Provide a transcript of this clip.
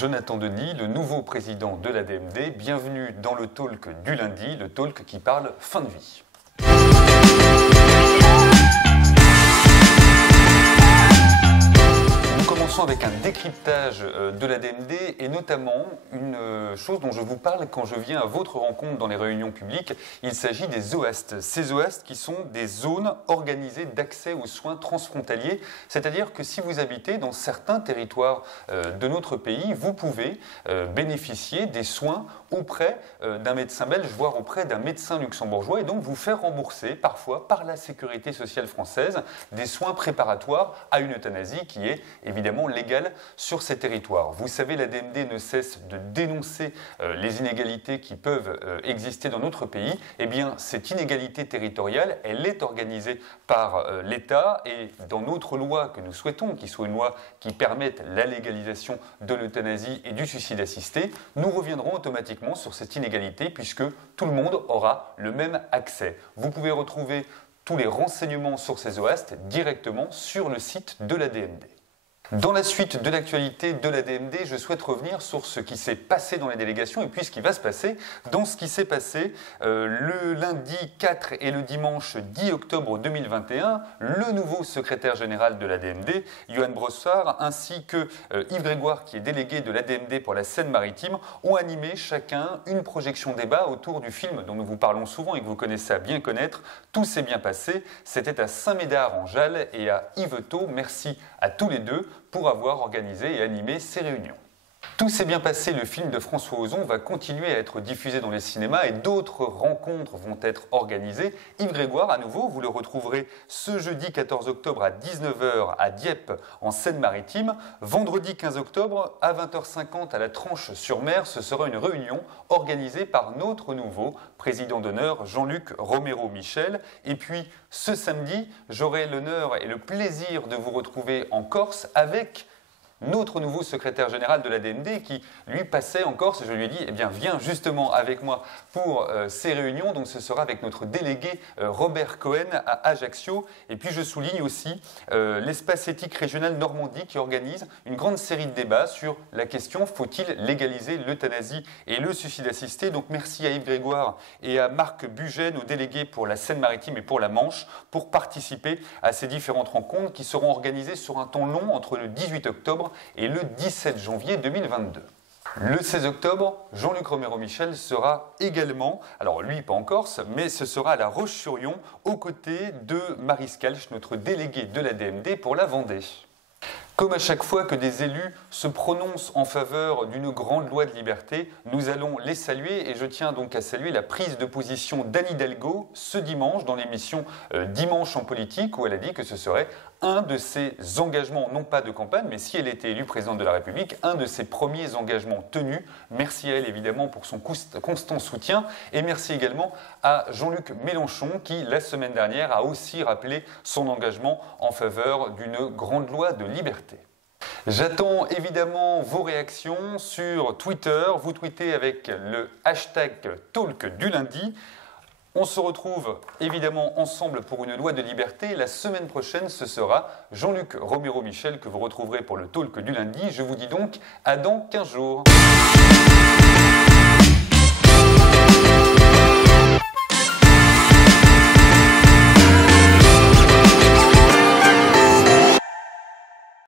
Jonathan Denis, le nouveau président de l'ADMD. Bienvenue dans le talk du lundi, le talk qui parle fin de vie. Commençons avec un décryptage de l'ADMD et notamment une chose dont je vous parle quand je viens à votre rencontre dans les réunions publiques. Il s'agit des OAST. Ces OAST qui sont des zones organisées d'accès aux soins transfrontaliers. C'est-à-dire que si vous habitez dans certains territoires de notre pays, vous pouvez bénéficier des soins auprès d'un médecin belge, voire auprès d'un médecin luxembourgeois et donc vous faire rembourser parfois par la sécurité sociale française des soins préparatoires à une euthanasie qui est évidemment légale sur ces territoires. Vous savez, l'ADMD ne cesse de dénoncer les inégalités qui peuvent exister dans notre pays. Eh bien, cette inégalité territoriale, elle est organisée par l'État et dans notre loi que nous souhaitons, qui soit une loi qui permette la légalisation de l'euthanasie et du suicide assisté, nous reviendrons automatiquement sur cette inégalité puisque tout le monde aura le même accès. Vous pouvez retrouver tous les renseignements sur ces OAST directement sur le site de l'ADMD. Dans la suite de l'actualité de l'ADMD, je souhaite revenir sur ce qui s'est passé dans les délégations et puis ce qui va se passer dans ce qui s'est passé le lundi 4 et le dimanche 10 octobre 2021. Le nouveau secrétaire général de l'ADMD, Johan Brossard, ainsi que Yves Grégoire, qui est délégué de l'ADMD pour la Seine-Maritime, ont animé chacun une projection débat autour du film dont nous vous parlons souvent et que vous connaissez à bien connaître. Tout s'est bien passé. C'était à Saint-Médard-en-Jalles et à Yvetot. Merci à tous les deux pour avoir organisé et animé ces réunions. Tout s'est bien passé, le film de François Ozon va continuer à être diffusé dans les cinémas et d'autres rencontres vont être organisées. Yves Grégoire, à nouveau, vous le retrouverez ce jeudi 14 octobre à 19h à Dieppe, en Seine-Maritime. Vendredi 15 octobre, à 20h50 à la Tranche-sur-Mer, ce sera une réunion organisée par notre nouveau président d'honneur, Jean-Luc Romero-Michel. Et puis, ce samedi, j'aurai l'honneur et le plaisir de vous retrouver en Corse avec notre nouveau secrétaire général de l'ADMD qui lui passait en Corse et je lui ai dit eh bien viens justement avec moi pour ces réunions. Donc ce sera avec notre délégué Robert Cohen à Ajaccio. Et puis je souligne aussi l'espace éthique régional Normandie qui organise une grande série de débats sur la question faut-il légaliser l'euthanasie et le suicide assisté. Donc merci à Yves Grégoire et à Marc Bugène, nos délégués pour la Seine-Maritime et pour la Manche, pour participer à ces différentes rencontres qui seront organisées sur un temps long entre le 18 octobre et le 17 janvier 2022. Le 16 octobre, Jean-Luc Romero-Michel sera également, alors lui pas en Corse, mais ce sera à La Roche-sur-Yon aux côtés de Marie Scalch, notre déléguée de l'ADMD pour la Vendée. Comme à chaque fois que des élus se prononcent en faveur d'une grande loi de liberté, nous allons les saluer et je tiens donc à saluer la prise de position d'Anne Hidalgo ce dimanche dans l'émission Dimanche en politique où elle a dit que ce serait un de ses engagements, non pas de campagne, mais si elle était élue présidente de la République, un de ses premiers engagements tenus. Merci à elle évidemment pour son constant soutien et merci également à Jean-Luc Mélenchon qui la semaine dernière a aussi rappelé son engagement en faveur d'une grande loi de liberté. J'attends évidemment vos réactions sur Twitter. Vous tweetez avec le hashtag Talk du lundi. On se retrouve évidemment ensemble pour une loi de liberté. La semaine prochaine, ce sera Jean-Luc Romero-Michel que vous retrouverez pour le Talk du lundi. Je vous dis donc à dans 15 jours.